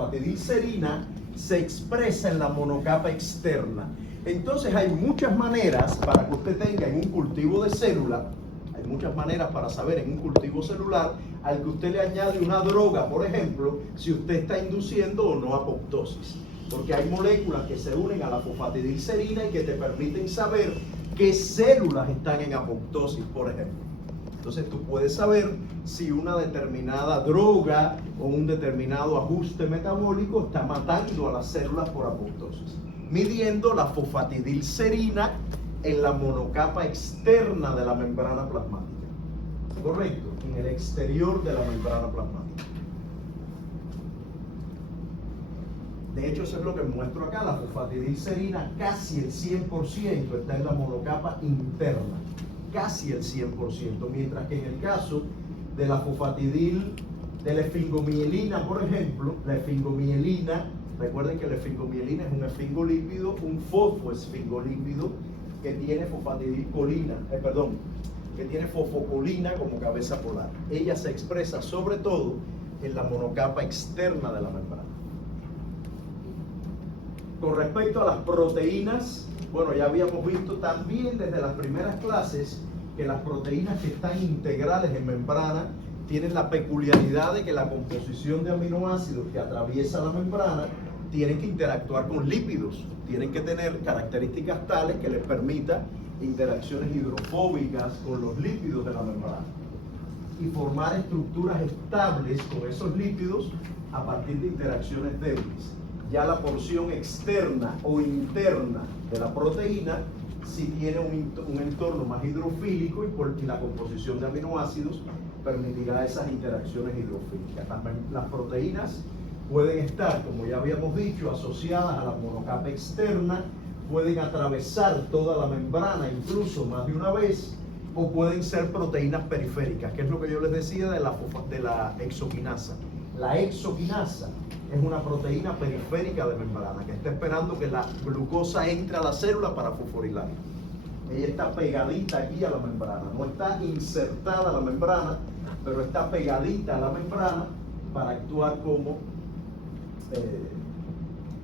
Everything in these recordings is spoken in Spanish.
fosfatidilcerina se expresa en la monocapa externa. Entonces hay muchas maneras para que usted tenga en un cultivo de célula, hay muchas maneras para saber en un cultivo celular al que usted le añade una droga, por ejemplo, si usted está induciendo o no apoptosis. Porque hay moléculas que se unen a la fosfatidilcerina y que te permiten saber qué células están en apoptosis, por ejemplo. Entonces tú puedes saber si una determinada droga o un determinado ajuste metabólico está matando a las células por apoptosis, midiendo la fosfatidilcerina en la monocapa externa de la membrana plasmática. Correcto, en el exterior de la membrana plasmática. De hecho, eso es lo que muestro acá. La fosfatidilcerina, casi el 100% está en la monocapa interna. Casi el 100%. Mientras que en el caso de la de la esfingomielina, por ejemplo, la esfingomielina, recuerden que la esfingomielina es un esfingolípido, un fosfoesfingolípido que tiene que tiene fosfocolina como cabeza polar. Ella se expresa sobre todo en la monocapa externa de la membrana. Con respecto a las proteínas, bueno, ya habíamos visto también desde las primeras clases que las proteínas que están integrales en membrana tienen la peculiaridad de que la composición de aminoácidos que atraviesa la membrana tienen que interactuar con lípidos, tienen que tener características tales que les permita interacciones hidrofóbicas con los lípidos de la membrana y formar estructuras estables con esos lípidos a partir de interacciones débiles. Ya la porción externa o interna de la proteína sí tiene un entorno más hidrofílico y la composición de aminoácidos permitirá esas interacciones hidrofílicas. Las proteínas pueden estar, como ya habíamos dicho, asociadas a la monocapa externa, pueden atravesar toda la membrana incluso más de una vez, o pueden ser proteínas periféricas, que es lo que yo les decía de la exoquinasa. La exoquinasa es una proteína periférica de membrana que está esperando que la glucosa entre a la célula para fosforilar. Ella está pegadita aquí a la membrana, no está insertada a la membrana, pero está pegadita a la membrana para actuar como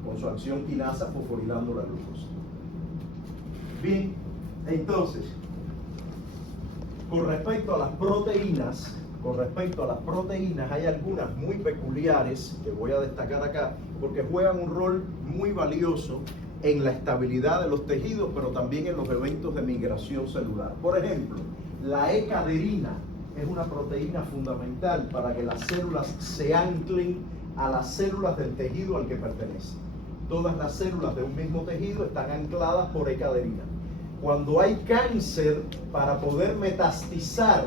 con su acción quinasa fosforilando la glucosa. Bien, entonces, con respecto a las proteínas, hay algunas muy peculiares que voy a destacar acá porque juegan un rol muy valioso en la estabilidad de los tejidos, pero también en los eventos de migración celular. Por ejemplo, la E-caderina es una proteína fundamental para que las células se anclen a las células del tejido al que pertenecen. Todas las células de un mismo tejido están ancladas por E-caderina. Cuando hay cáncer, para poder metastizar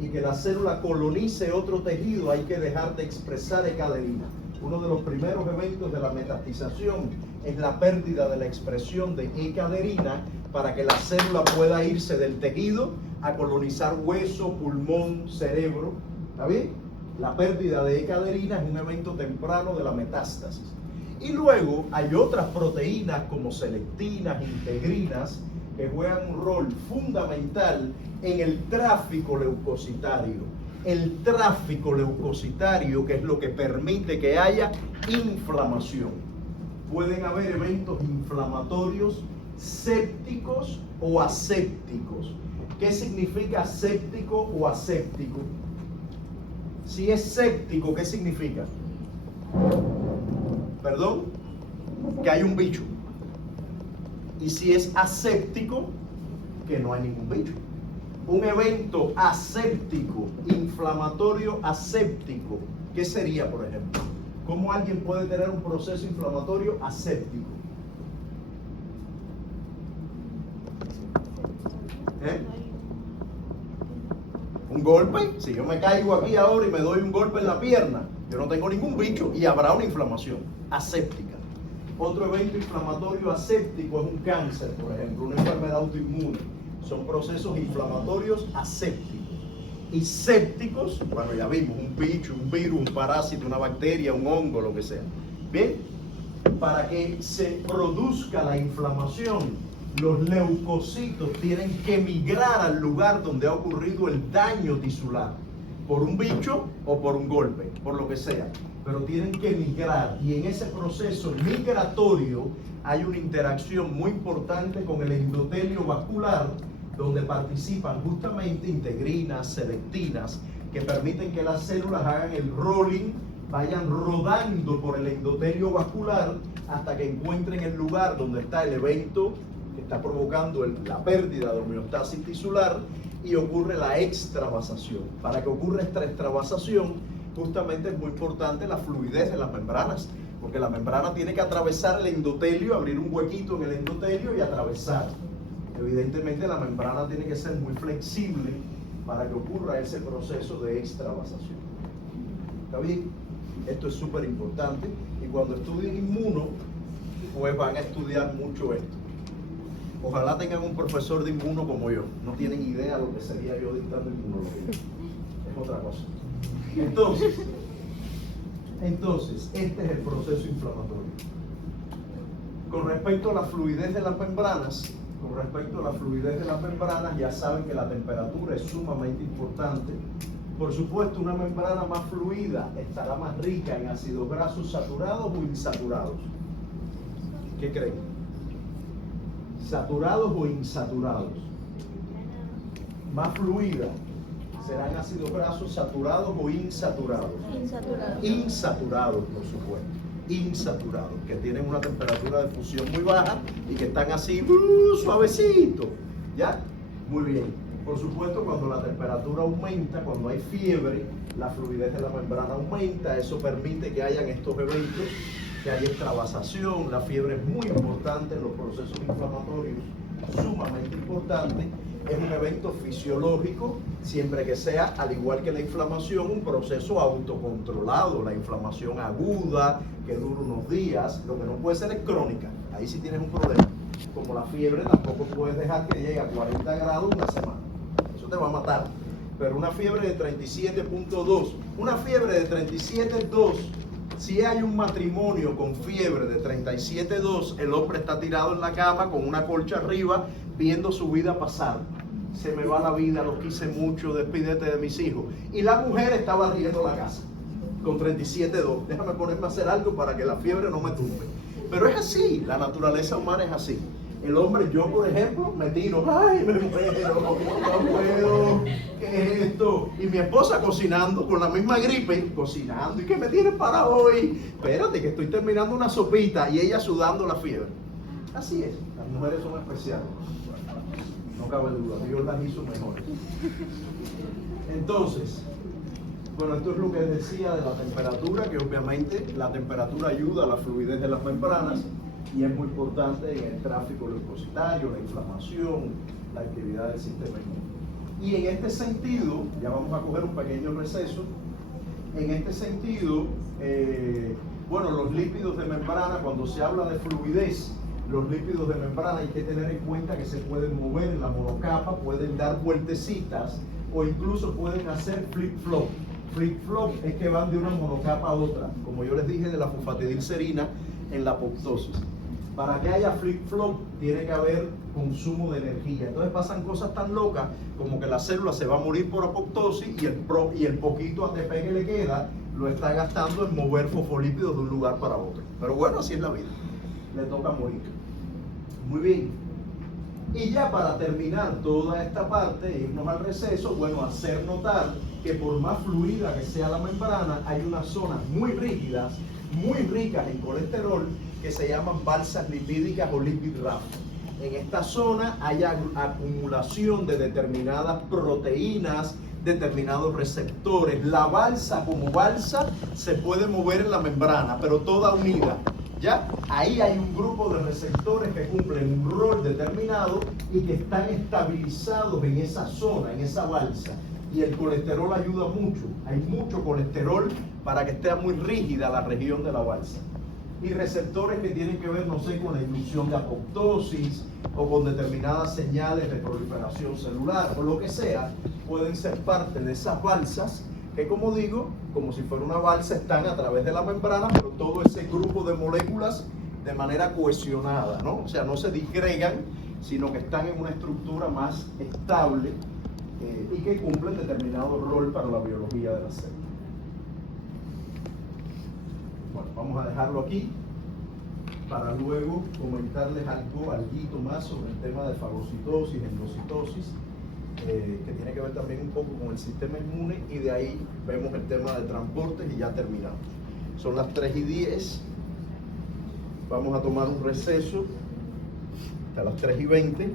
y que la célula colonice otro tejido, hay que dejar de expresar E-caderina. Uno de los primeros eventos de la metastización es la pérdida de la expresión de E-caderina para que la célula pueda irse del tejido a colonizar hueso, pulmón, cerebro. ¿Está bien? La pérdida de E-caderina es un evento temprano de la metástasis. Y luego hay otras proteínas como selectinas, integrinas, que juegan un rol fundamental en el tráfico leucocitario. El tráfico leucocitario, que es lo que permite que haya inflamación. Pueden haber eventos inflamatorios sépticos o asépticos. ¿Qué significa séptico o aséptico? Si es séptico, ¿qué significa? ¿Perdón? Que hay un bicho. Y si es aséptico, que no hay ningún bicho. Un evento aséptico, inflamatorio aséptico, ¿qué sería, por ejemplo? ¿Cómo alguien puede tener un proceso inflamatorio aséptico? ¿Un golpe? Si yo me caigo aquí ahora y me doy un golpe en la pierna, yo no tengo ningún bicho y habrá una inflamación aséptica. Otro evento inflamatorio aséptico es un cáncer, por ejemplo, una enfermedad autoinmune. Son procesos inflamatorios asépticos. Y sépticos, bueno, ya vimos, un bicho, un virus, un parásito, una bacteria, un hongo, lo que sea. Bien, para que se produzca la inflamación, los leucocitos tienen que migrar al lugar donde ha ocurrido el daño tisular. por un bicho o por un golpe, por lo que sea, pero tienen que migrar, y en ese proceso migratorio hay una interacción muy importante con el endotelio vascular, donde participan justamente integrinas, selectinas, que permiten que las células hagan el rolling, vayan rodando por el endotelio vascular hasta que encuentren el lugar donde está el evento que está provocando la pérdida de homeostasis tisular, y ocurre la extravasación. Para que ocurra esta extravasación, justamente es muy importante la fluidez de las membranas, porque la membrana tiene que atravesar el endotelio, abrir un huequito en el endotelio y atravesar. Evidentemente la membrana tiene que ser muy flexible para que ocurra ese proceso de extravasación. ¿Está bien? Esto es súper importante, y cuando estudien inmuno, pues van a estudiar mucho esto. Ojalá tengan un profesor de inmuno como yo. No tienen idea de lo que sería yo dictando inmunología. Es otra cosa. Entonces, este es el proceso inflamatorio. Con respecto a la fluidez de las membranas, ya saben que la temperatura es sumamente importante. Por supuesto, una membrana más fluida estará más rica en ácidos grasos saturados o insaturados. ¿Qué creen? ¿Saturados o insaturados? Más fluida, ¿serán ácidos grasos saturados o insaturados? Insaturados. Insaturados, por supuesto. Insaturados, que tienen una temperatura de fusión muy baja y que están así, suavecitos. ¿Ya? Muy bien. Por supuesto, cuando la temperatura aumenta, cuando hay fiebre, la fluidez de la membrana aumenta. Eso permite que hayan estos eventos, que haya extravasación. La fiebre es muy importante en los procesos inflamatorios, sumamente importante. Es un evento fisiológico, siempre que sea, al igual que la inflamación, un proceso autocontrolado. La inflamación aguda, que dura unos días, lo que no puede ser es crónica. Ahí sí tienes un problema. Como la fiebre, tampoco puedes dejar que llegue a 40 grados una semana. Eso te va a matar. Pero una fiebre de 37.2, una fiebre de 37.2, si hay un matrimonio con fiebre de 37.2, el hombre está tirado en la cama con una colcha arriba, viendo su vida pasar. Se me va la vida, los quise mucho, despídete de mis hijos. Y la mujer está barriendo la casa con 37.2. Déjame ponerme a hacer algo para que la fiebre no me tumbe. Pero es así, la naturaleza humana es así. El hombre, yo por ejemplo, me tiro, ay, me muero, no puedo, ¿qué es esto? Y mi esposa cocinando con la misma gripe, cocinando, ¿y qué me tienes para hoy? Espérate, que estoy terminando una sopita, y ella sudando la fiebre. Así es, las mujeres son especiales, no cabe duda, Dios las hizo mejores. Entonces, bueno, esto es lo que decía de la temperatura, que obviamente la temperatura ayuda a la fluidez de las membranas, y es muy importante en el tráfico leucocitario, la inflamación, la actividad del sistema inmune. Y en este sentido, ya vamos a coger un pequeño receso, en este sentido, bueno, los lípidos de membrana, cuando se habla de fluidez, los lípidos de membrana hay que tener en cuenta que se pueden mover en la monocapa, pueden dar vueltecitas o incluso pueden hacer flip-flop. Flip-flop es que van de una monocapa a otra, como yo les dije de la fosfatidilcerina en la apoptosis. Para que haya flip-flop tiene que haber consumo de energía. Entonces pasan cosas tan locas como que la célula se va a morir por apoptosis y el poquito ATP que le queda lo está gastando en mover fosfolípidos de un lugar para otro. Pero bueno, así es la vida. Le toca morir. Muy bien. Y ya para terminar toda esta parte, irnos al receso, bueno, hacer notar que por más fluida que sea la membrana, hay unas zonas muy rígidas, muy ricas en colesterol, que se llaman balsas lipídicas o lipid raft. En esta zona hay acumulación de determinadas proteínas, determinados receptores. La balsa como balsa se puede mover en la membrana, pero toda unida. ¿Ya? Ahí hay un grupo de receptores que cumplen un rol determinado y que están estabilizados en esa zona, en esa balsa. Y el colesterol ayuda mucho. Hay mucho colesterol para que esté muy rígida la región de la balsa. Y receptores que tienen que ver, no sé, con la inducción de apoptosis o con determinadas señales de proliferación celular o lo que sea, pueden ser parte de esas balsas que, como digo, como si fuera una balsa, están a través de la membrana, pero todo ese grupo de moléculas de manera cohesionada, ¿no? O sea, no se disgregan, sino que están en una estructura más estable y que cumplen determinado rol para la biología de la célula. Bueno, vamos a dejarlo aquí para luego comentarles algo más sobre el tema de fagocitosis, endocitosis, que tiene que ver también un poco con el sistema inmune, y de ahí vemos el tema de transportes y ya terminamos. Son las 3:10, vamos a tomar un receso hasta las 3:20,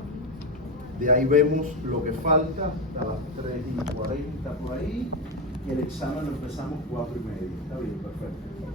de ahí vemos lo que falta hasta las 3:40 por ahí, y el examen lo empezamos 4:30. Está bien, perfecto.